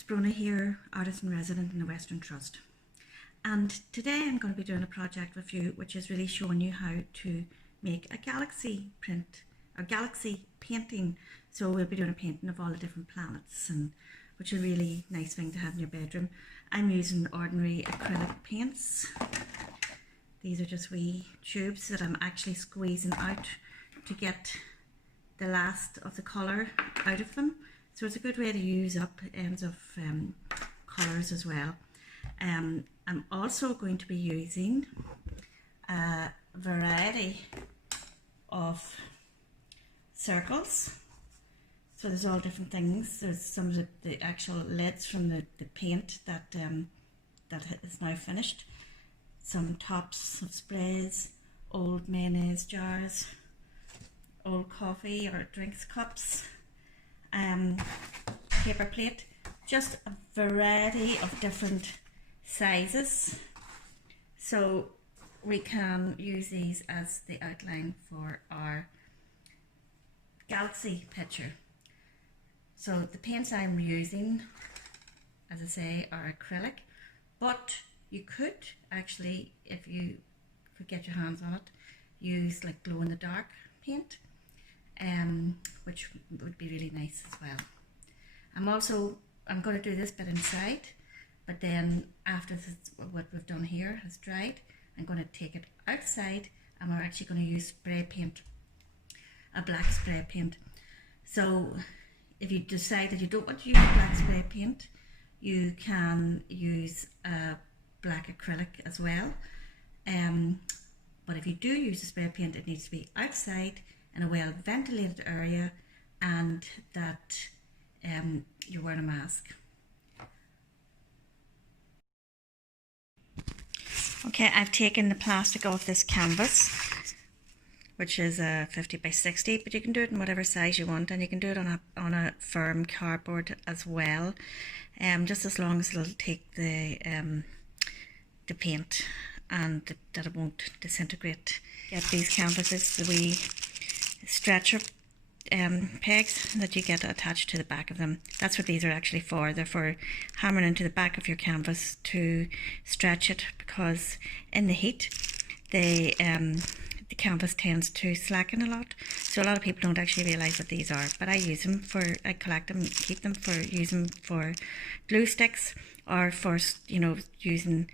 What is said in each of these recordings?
It's Bronagh here, artist and resident in the Western Trust. And today I'm going to be doing a project with you which is really showing you how to make a galaxy print, or galaxy painting. So we'll be doing a painting of all the different planets, and which is a really nice thing to have in your bedroom. I'm using ordinary acrylic paints. These are just wee tubes that I'm actually squeezing out to get the last of the colour out of them. So it's a good way to use up ends of colours as well. I'm also going to be using a variety of circles. So there's all different things. There's some of the actual lids from the paint that is now finished. Some tops of sprays, old mayonnaise jars, old coffee or drinks cups, paper plate, just a variety of different sizes. So we can use these as the outline for our galaxy picture. So the paints I'm using, as I say, are acrylic, but you could actually, if you could get your hands on it, use like glow in the dark paint, which would be really nice as well. I'm going to do this bit inside, but then after what we've done here has dried, I'm going to take it outside and we're actually going to use spray paint, a black spray paint. So if you decide that you don't want to use black spray paint, you can use a black acrylic as well. But if you do use a spray paint, it needs to be outside in a well ventilated area, and that you're wearing a mask. Okay, I've taken the plastic off this canvas, which is a 50 by 60, but you can do it in whatever size you want, and you can do it on a firm cardboard as well, just as long as it'll take the paint and that it won't disintegrate. Get these canvases, the wee stretcher pegs that you get attached to the back of them. That's what these are actually for. They're for hammering into the back of your canvas to stretch it, because in the heat the canvas tends to slacken a lot. So a lot of people don't actually realise what these are, but I use them I collect them, keep them for using for glue sticks, or for using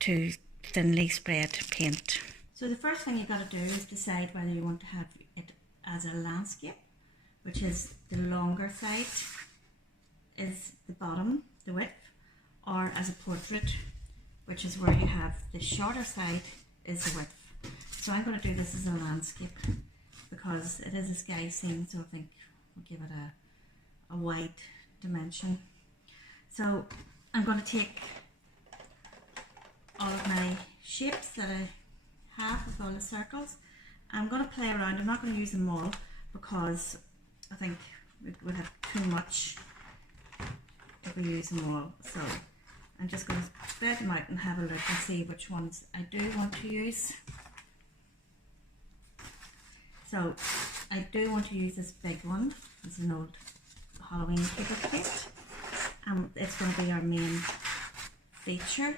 to thinly spread paint. So the first thing you've got to do is decide whether you want to have it as a landscape, which is the longer side is the bottom, the width, or as a portrait, which is where you have the shorter side is the width. So I'm going to do this as a landscape because it is a sky scene, so I think we'll give it a wide dimension. So I'm going to take all of my shapes that I have with all the circles. I'm going to play around. I'm not going to use them all because I think it would have too much if we use them all. So I'm just going to spread them out and have a look and see which ones I do want to use. So I do want to use this big one. It's an old Halloween paper plate. It's going to be our main feature.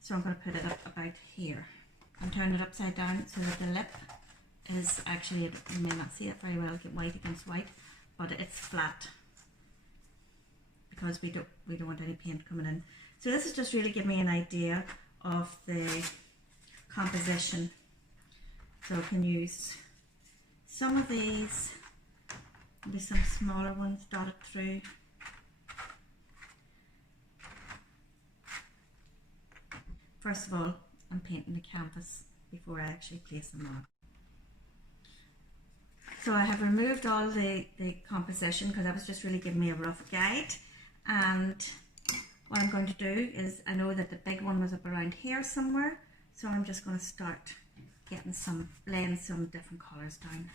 So I'm going to put it up about here. I'm turning it upside down so that the lip is actually, you may not see it very well, get white against white, but it's flat because we don't want any paint coming in. So this is just really giving me an idea of the composition. So I can use some of these, maybe some smaller ones dotted through. First of all, I'm painting the canvas before I actually place them on. So I have removed all the composition because that was just really giving me a rough guide. And what I'm going to do is, I know that the big one was up around here somewhere, so I'm just going to start getting laying some different colours down.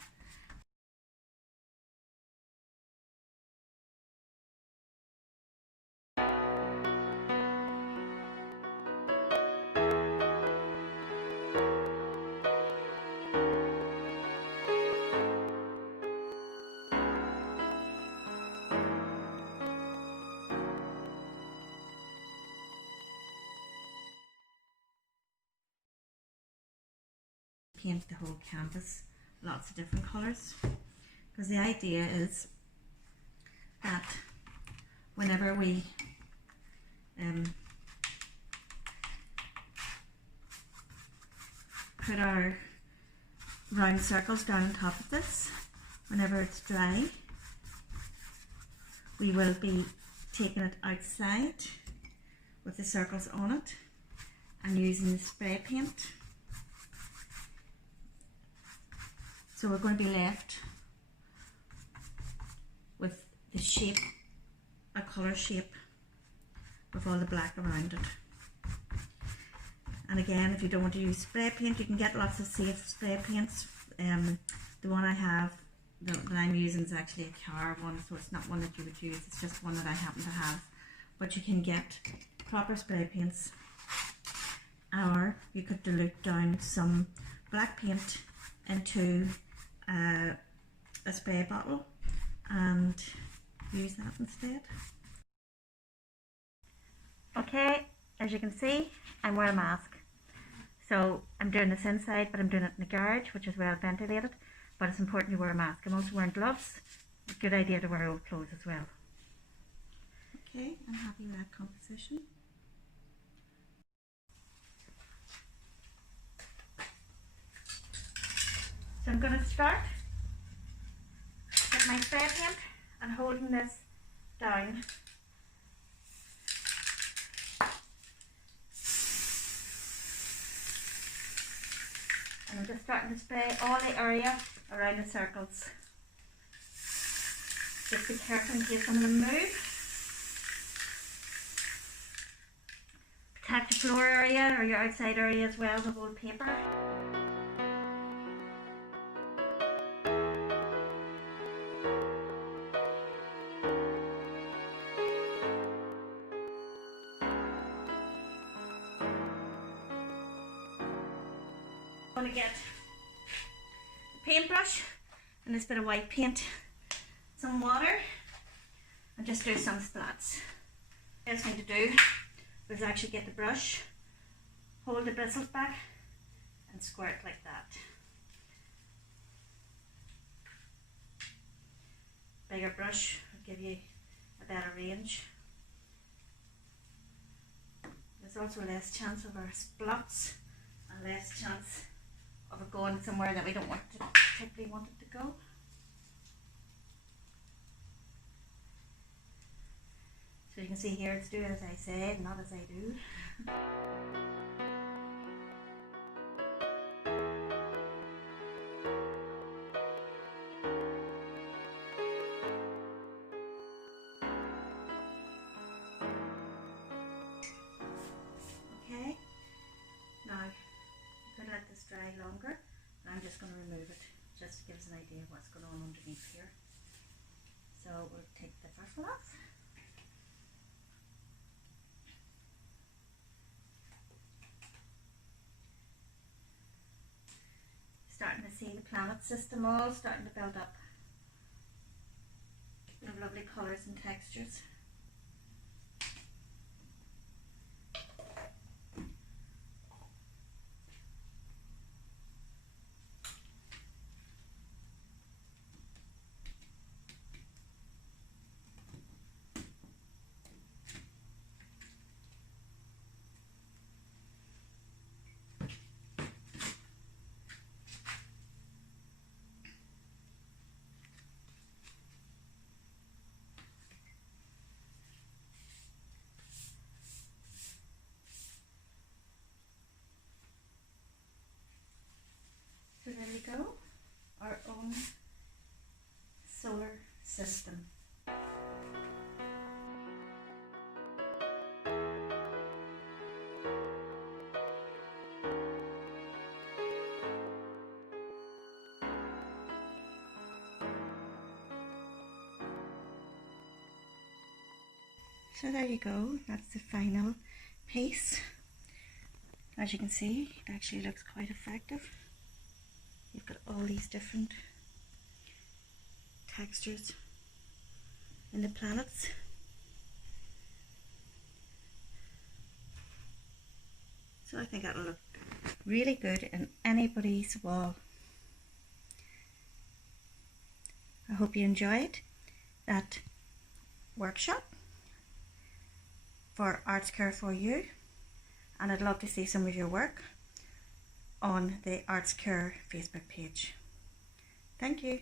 paint the whole canvas lots of different colours, because the idea is that whenever we put our round circles down on top of this, whenever it's dry, we will be taking it outside with the circles on it and using the spray paint. So we're going to be left with the shape, a colour shape with all the black around it. And again, if you don't want to use spray paint, you can get lots of safe spray paints. The one I have, that I'm using, is actually a Corr one, so it's not one that you would use, it's just one that I happen to have. But you can get proper spray paints, or you could dilute down some black paint into a spray bottle and use that instead. Okay, as you can see, I'm wearing a mask. So I'm doing this inside, but I'm doing it in the garage, which is well ventilated, but it's important you wear a mask. I'm also wearing gloves. It's a good idea to wear old clothes as well. Okay, I'm happy with that composition. So I'm going to start with my spray paint and holding this down. And I'm just starting to spray all the area around the circles. Just be careful in case some of them move. Protect the floor area or your outside area as well with old paper. I'm going to get the paintbrush and this bit of white paint, some water, and just do some splats. The best thing to do is actually get the brush, hold the bristles back, and squirt like that. Bigger brush will give you a better range. There's also less chance of our splats and less chance of it going somewhere that we don't particularly want it to go. So you can see here, it's do as I say, not as I do. Okay, now you could let this dry longer, and I'm just going to remove it just to give us an idea of what's going on underneath here. So we'll take the first one off. Starting to see the planet system all starting to build up. We have lovely colours and textures. So there we go, our own solar system. So there you go, that's the final piece. As you can see, it actually looks quite effective. You've got all these different textures in the planets. So I think that'll look really good in anybody's wall. I hope you enjoyed that workshop for Arts Care for You, and I'd love to see some of your work on the Arts Care Facebook page. Thank you.